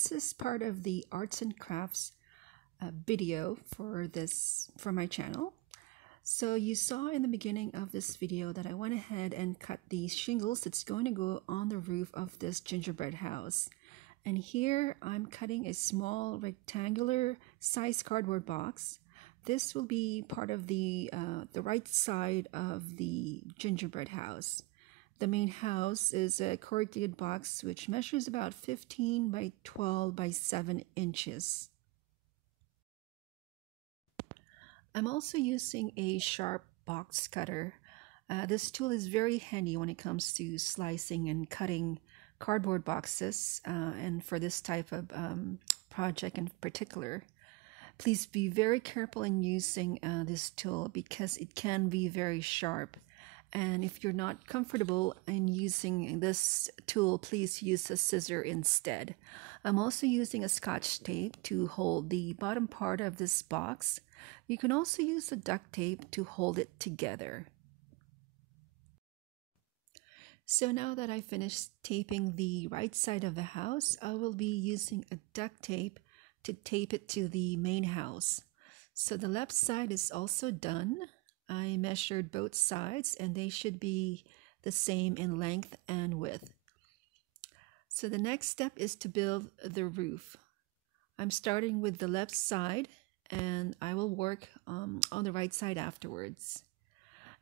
this is part of the arts and crafts video for my channel. So you saw in the beginning of this video that I went ahead and cut the shingles that's going to go on the roof of this gingerbread house. And here I'm cutting a small rectangular size cardboard box. This will be part of the right side of the gingerbread house. The main house is a corrugated box which measures about 15 by 12 by 7 inches. I'm also using a sharp box cutter. This tool is very handy when it comes to slicing and cutting cardboard boxes, and for this type of project in particular. Please be very careful in using this tool because it can be very sharp. And if you're not comfortable in using this tool, please use a scissor instead. I'm also using a Scotch tape to hold the bottom part of this box. You can also use the duct tape to hold it together. So now that I finished taping the right side of the house, I will be using a duct tape to tape it to the main house. So the left side is also done. I measured both sides and they should be the same in length and width. So the next step is to build the roof. I'm starting with the left side and I will work on the right side afterwards.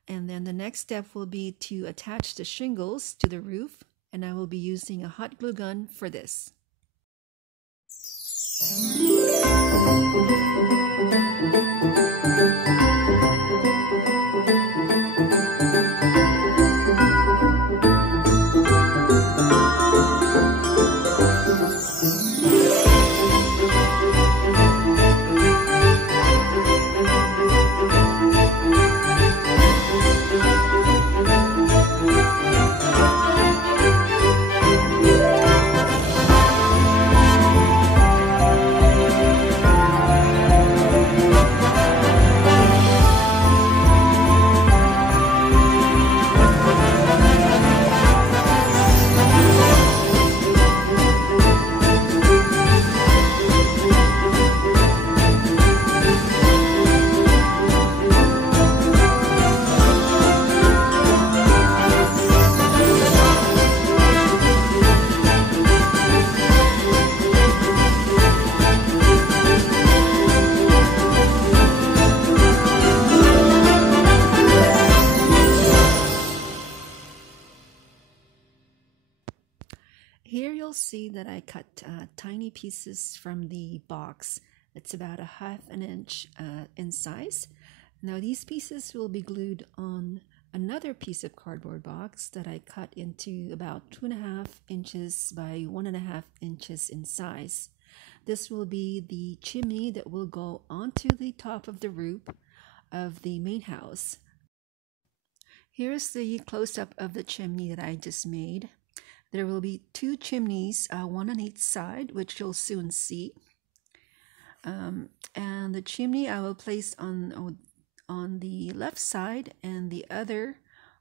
And then the next step will be to attach the shingles to the roof, and I will be using a hot glue gun for this. Here you'll see that I cut tiny pieces from the box. It's about 1/2 inch in size. Now these pieces will be glued on another piece of cardboard box that I cut into about 2.5 inches by 1.5 inches in size. This will be the chimney that will go onto the top of the roof of the main house. Here's the close-up of the chimney that I just made. There will be 2 chimneys, one on each side, which you'll soon see. And the chimney I will place on the left side and the other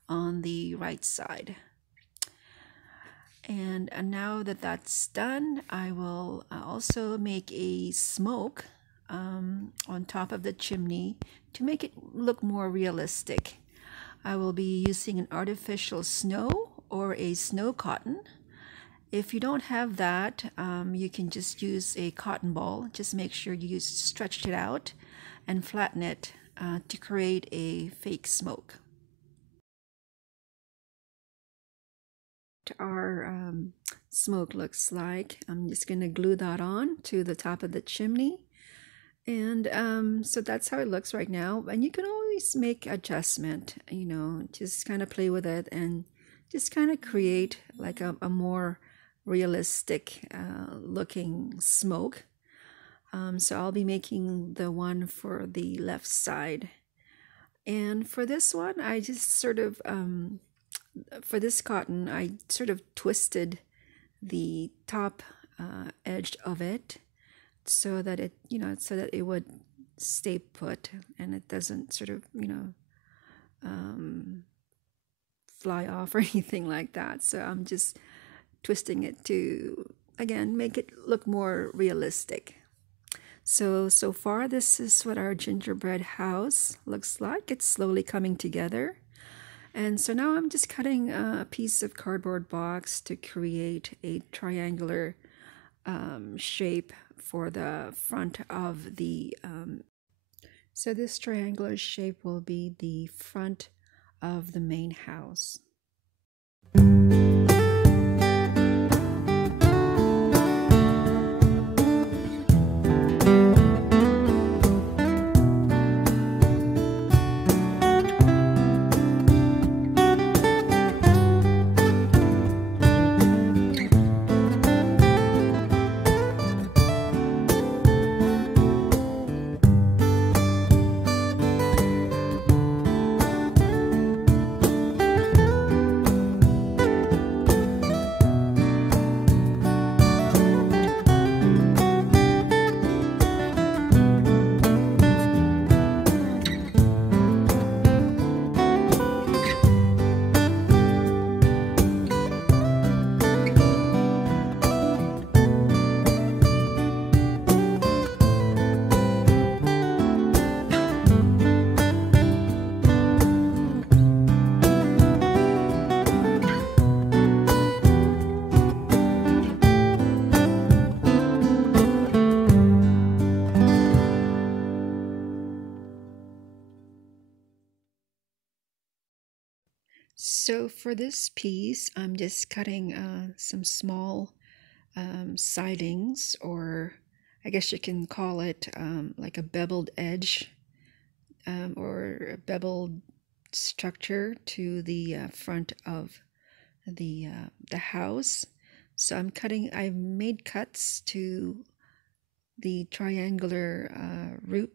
on the right side. And now that that's done, I will also make a smoke on top of the chimney to make it look more realistic. I will be using an artificial snow or a snow cotton. If you don't have that, you can just use a cotton ball. Just make sure you stretch it out and flatten it to create a fake smoke. Our smoke looks like. I'm just going to glue that on to the top of the chimney. And so that's how it looks right now. And you can always make adjustment, just kind of play with it and just kind of create like a more realistic looking smoke. So I'll be making the one for the left side. And for this one, I just sort of, for this cotton, I sort of twisted the top edge of it so that it, so that it would stay put and it doesn't sort of, fly off or anything like that. So I'm just twisting it to again, make it look more realistic. So far, this is what our gingerbread house looks like. It's slowly coming together. And so now I'm just cutting a piece of cardboard box to create a triangular shape for the front of the so this triangular shape will be the front of the main house. So for this piece, I'm just cutting some small sidings, or I guess you can call it like a beveled edge or a beveled structure to the front of the house. So I've made cuts to the triangular roof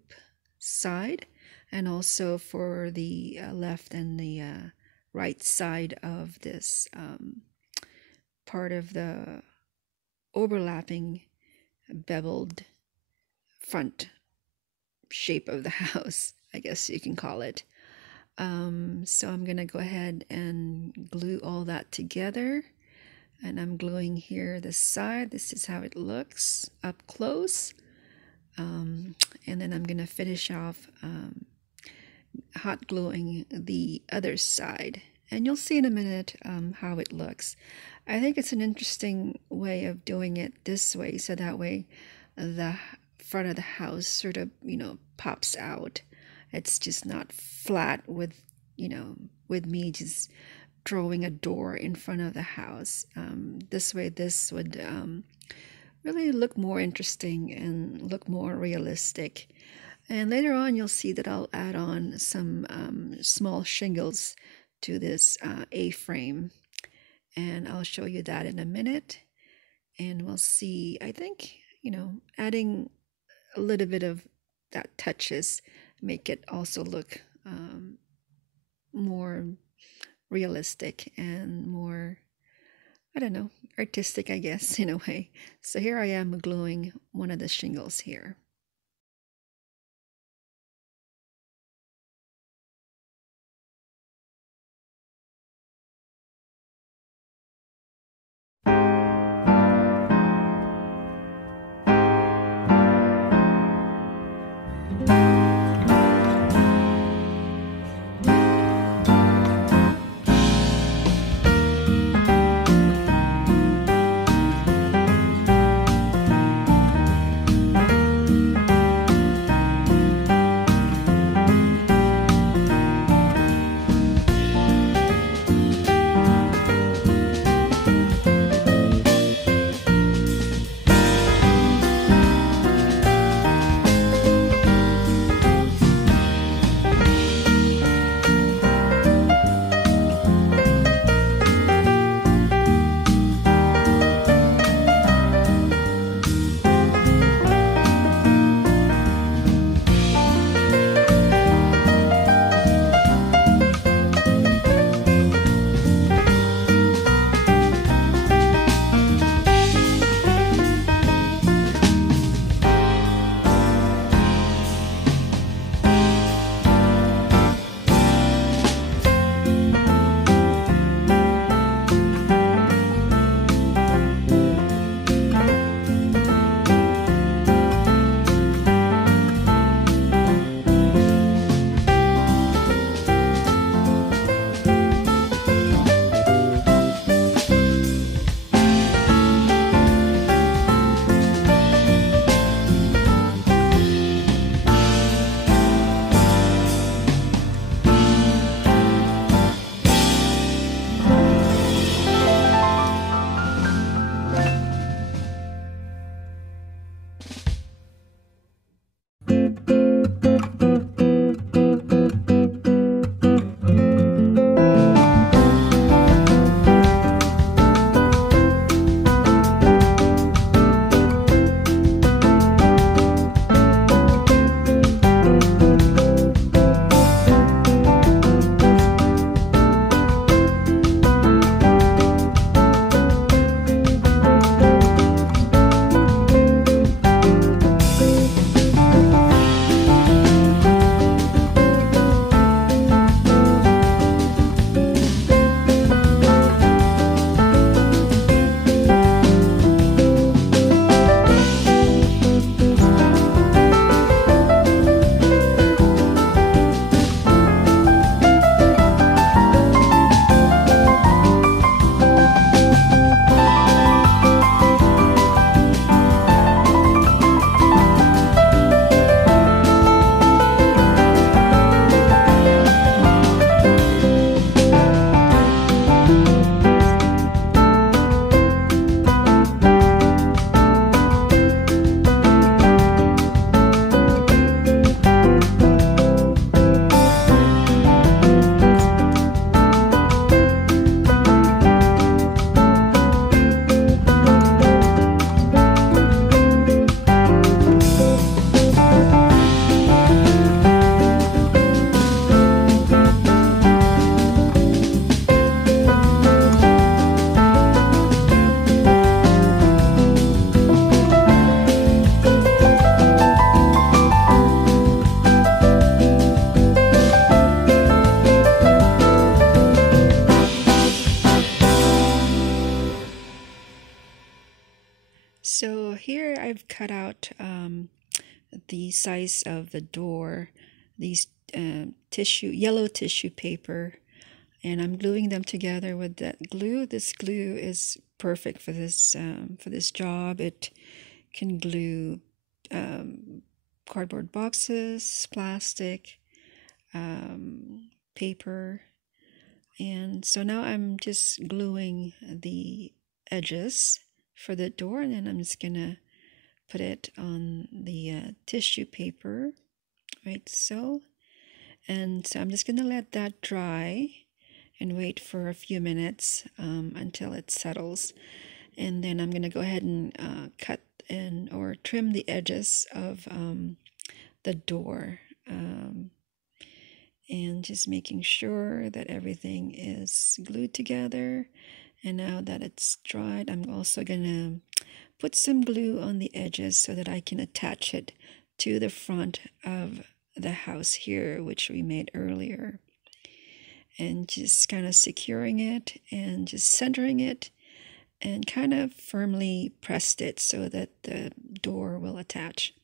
side, and also for the left and the right side of this part of the overlapping beveled front shape of the house, I guess you can call it. So I'm gonna go ahead and glue all that together, and I'm gluing here this side. This is how it looks up close, and then I'm gonna finish off hot gluing the other side, and you'll see in a minute how it looks. I think it's an interesting way of doing it this way, so that way the front of the house sort of, pops out. It's just not flat with, with me just drawing a door in front of the house. This way, this would really look more interesting and look more realistic. And later on, you'll see that I'll add on some small shingles to this A-frame. And I'll show you that in a minute. And we'll see, I think, adding a little bit of that touches make it also look more realistic and more, I don't know, artistic, I guess, in a way. So here I am gluing one of the shingles here. I've cut out the size of the door, these yellow tissue paper, and I'm gluing them together with that glue. This glue is perfect for this job. It can glue cardboard boxes, plastic, paper. And so now I'm just gluing the edges for the door, and then I'm just gonna put it on the tissue paper, right so. And so I'm just gonna let that dry and wait for a few minutes until it settles. And then I'm gonna go ahead and cut or trim the edges of the door. And just making sure that everything is glued together. And now that it's dried, I'm also gonna put some glue on the edges so that I can attach it to the front of the house here, which we made earlier. And just kind of securing it and just centering it and kind of firmly pressed it so that the door will attach.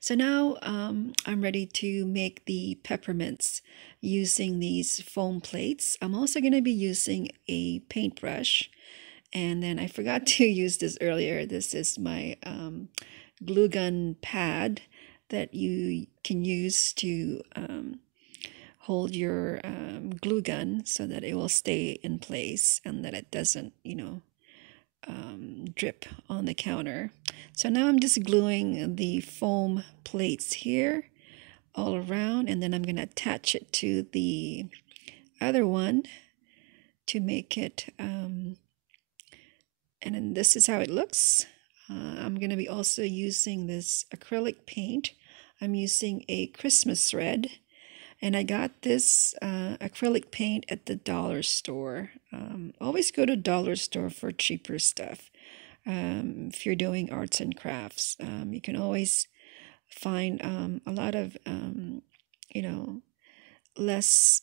So now I'm ready to make the peppermints using these foam plates. I'm also going to be using a paintbrush, and then I forgot to use this earlier. This is my glue gun pad that you can use to hold your glue gun so that it will stay in place and that it doesn't, drip on the counter. So now I'm just gluing the foam plates here all around, and then I'm going to attach it to the other one to make it, and then this is how it looks. I'm going to be also using this acrylic paint. I'm using a Christmas red, and I got this acrylic paint at the dollar store. Always go to dollar store for cheaper stuff. If you're doing arts and crafts, you can always find a lot of, less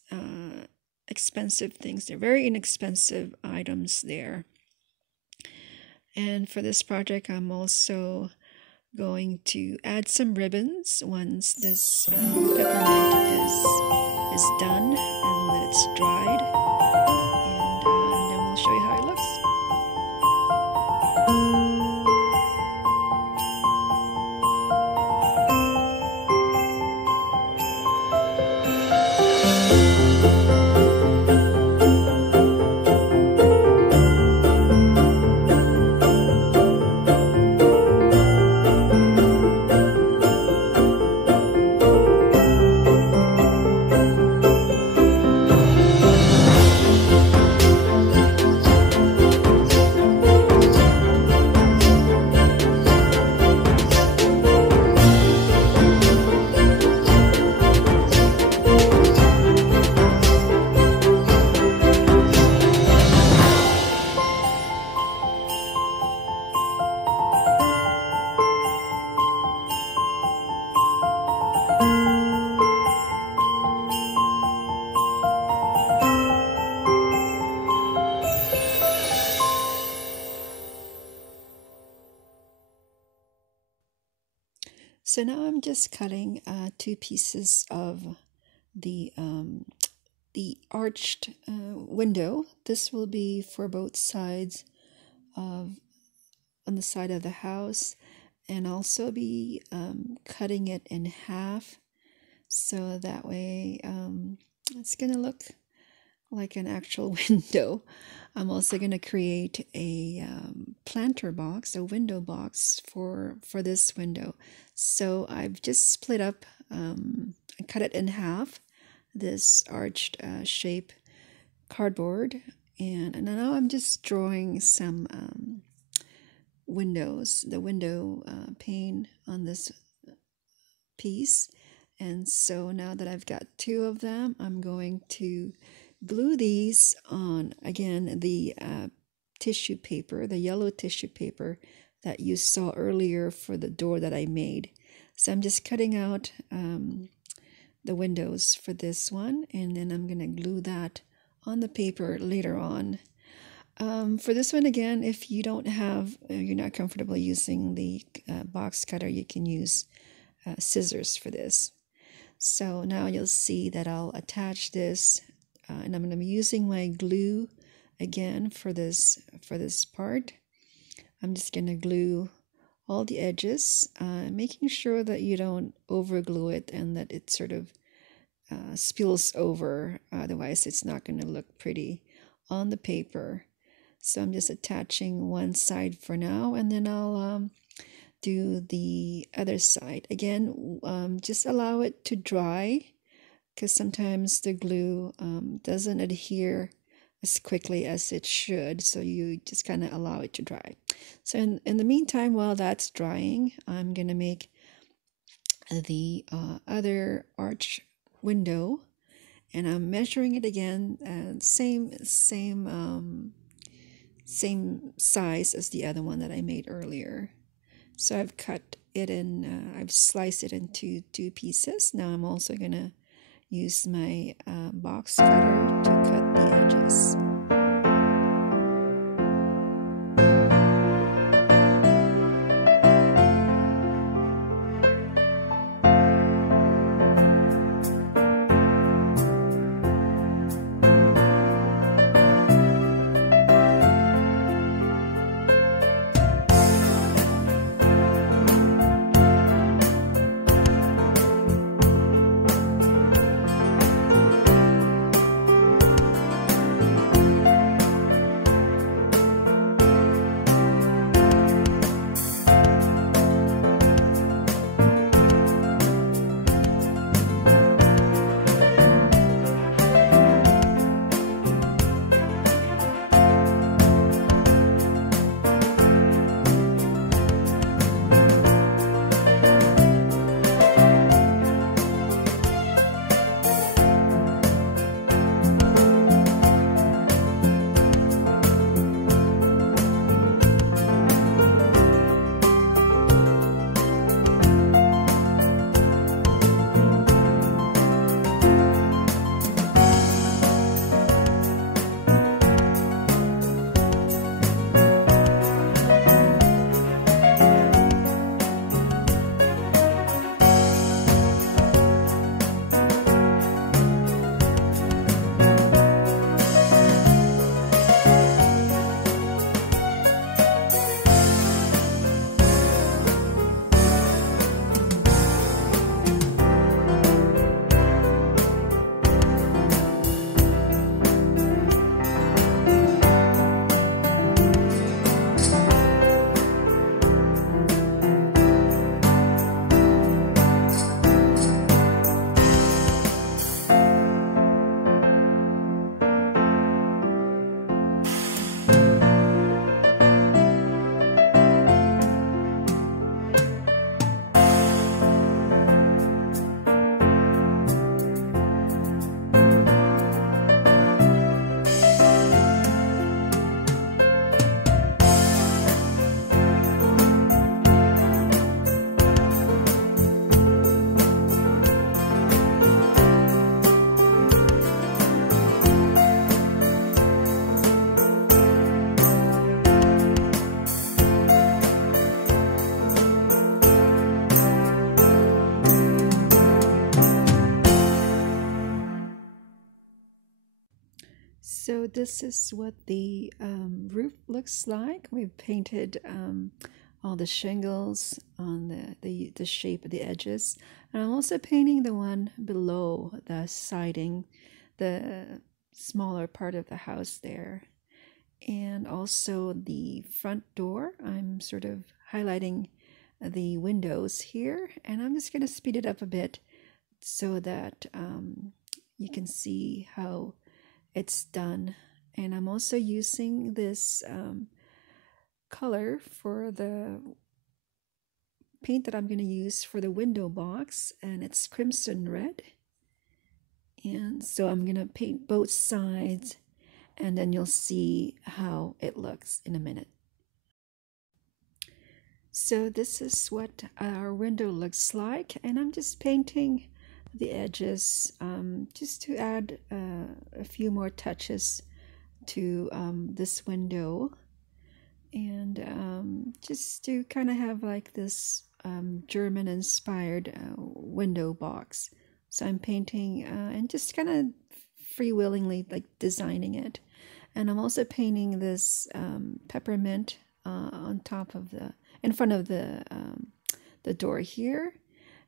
expensive things. They're very inexpensive items there. And for this project, I'm also going to add some ribbons once this peppermint is done and that it's dried, and then we'll show you how it looks. So now I'm just cutting 2 pieces of the arched window. This will be for both sides on the side of the house, and also be cutting it in half so that way it's gonna look like an actual window. I'm also going to create a planter box, a window box for this window. So I've just split up and cut it in half, this arched shape cardboard, and now I'm just drawing some windows, the window pane on this piece. And so now that I've got 2 of them, I'm going to glue these on, again, the tissue paper, the yellow tissue paper that you saw earlier for the door that I made. So I'm just cutting out the windows for this one, and then I'm going to glue that on the paper later on. For this one again, if you don't have, you're not comfortable using the box cutter, you can use scissors for this. So now you'll see that I'll attach this, and I'm going to be using my glue again for this part. I'm just going to glue all the edges, making sure that you don't over glue it and that it sort of spills over. Otherwise, it's not going to look pretty on the paper. So I'm just attaching one side for now, and then I'll do the other side. Again, just allow it to dry, because sometimes the glue doesn't adhere as quickly as it should. So you just kind of allow it to dry. So in the meantime, while that's drying, I'm going to make the other arch window, and I'm measuring it again, same size as the other one that I made earlier. So I've cut it in, I've sliced it into 2 pieces. Now I'm also going to use my box cutter to cut the edges. So this is what the roof looks like. We've painted all the shingles on the shape of the edges. And I'm also painting the one below the siding, the smaller part of the house there. And also the front door, I'm sort of highlighting the windows here. And I'm just going to speed it up a bit so that you can see how it's done. And I'm also using this color for the paint that I'm going to use for the window box, and it's crimson red. And so I'm going to paint both sides, and then you'll see how it looks in a minute. So this is what our window looks like, and I'm just painting the edges just to add a few more touches to this window, and just to kind of have like this German inspired window box. So I'm painting and just kind of freewheelingly like designing it. And I'm also painting this peppermint on top of in front of the door here,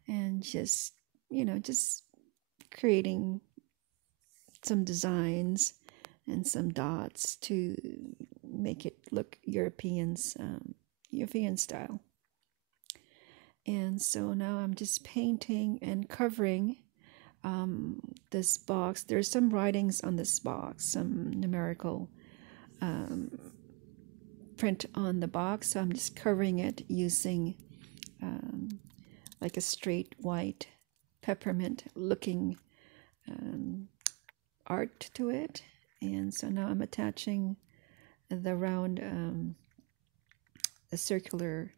and just, you know, just creating some designs and some dots to make it look European style. And so now I'm just painting and covering this box. There's some writings on this box, some numerical print on the box, so I'm just covering it using like a straight white peppermint looking art to it. And so now I'm attaching the round a circular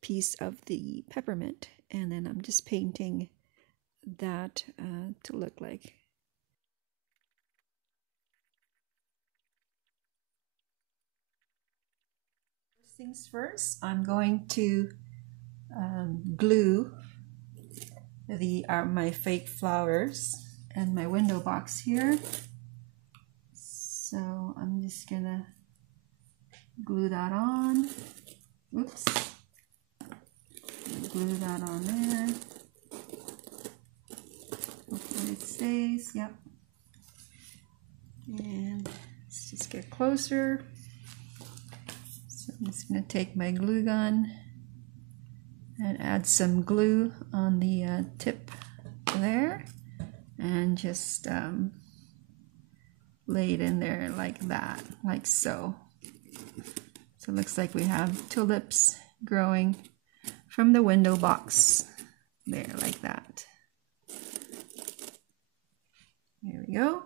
piece of the peppermint, and then I'm just painting that to look like. First things first, I'm going to glue my fake flowers and my window box here. So I'm just gonna glue that on. Oops. Glue that on there. Hopefully it stays. Yep. And let's just get closer. So I'm just gonna take my glue gun and add some glue on the tip there, and just lay it in there like that, like so. So it looks like we have tulips growing from the window box there, like that. There we go.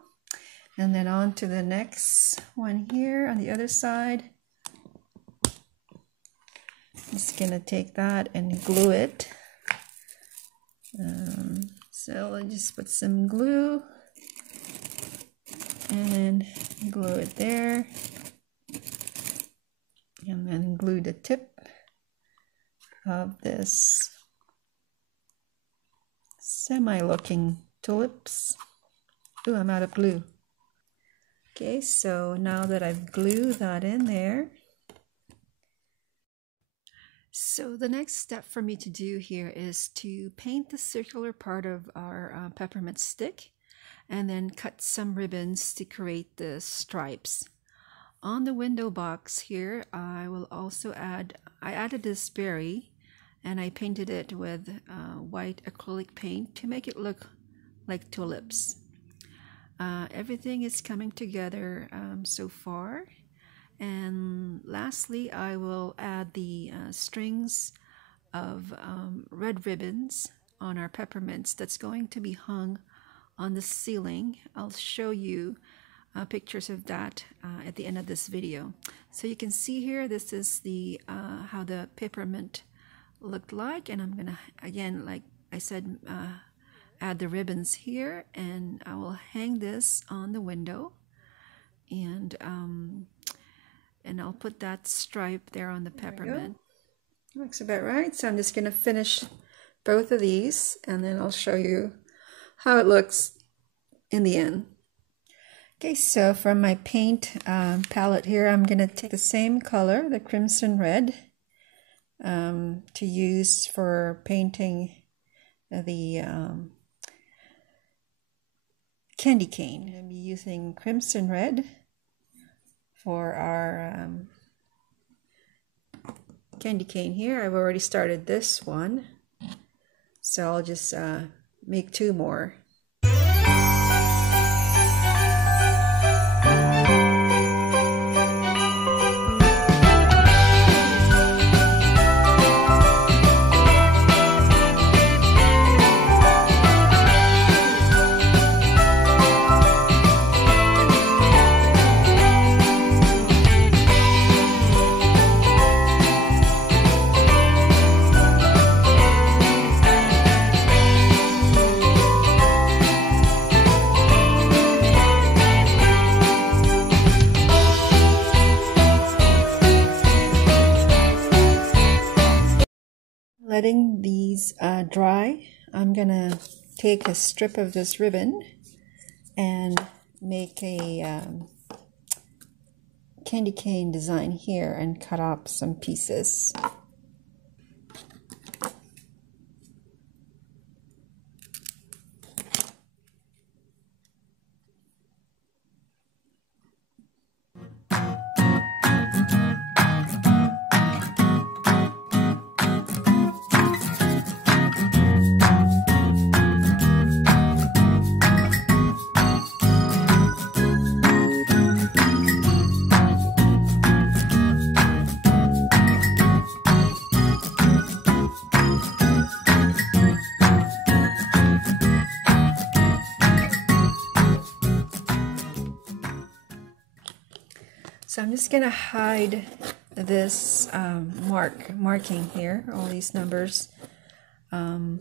And then on to the next one here on the other side. I'm just gonna take that and glue it. So I'll just put some glue and glue it there, and then glue the tip of this semi-looking tulips. Ooh, I'm out of glue. Okay, so now that I've glued that in there, so the next step for me to do here is to paint the circular part of our peppermint stick, and then cut some ribbons to create the stripes. On the window box here, I will also I added this berry, and I painted it with white acrylic paint to make it look like tulips. Everything is coming together so far. And lastly, I will add the strings of red ribbons on our peppermints that's going to be hung on the ceiling. I'll show you pictures of that at the end of this video. So you can see here, this is the how the peppermint looked like, and I'm gonna, again, like I said, add the ribbons here, and I will hang this on the window, and I'll put that stripe there on the peppermint. Looks about right. So I'm just gonna finish both of these, and then I'll show you how it looks in the end. Okay, so from my paint palette here, I'm going to take the same color, the crimson red, to use for painting the candy cane. I'm going to be using crimson red for our candy cane here. I've already started this one, so I'll just make two more. dry, I'm gonna take a strip of this ribbon and make a candy cane design here and cut off some pieces. So I'm just going to hide this marking here, all these numbers, and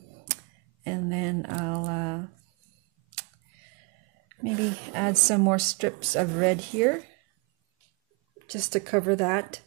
then I'll maybe add some more strips of red here, just to cover that.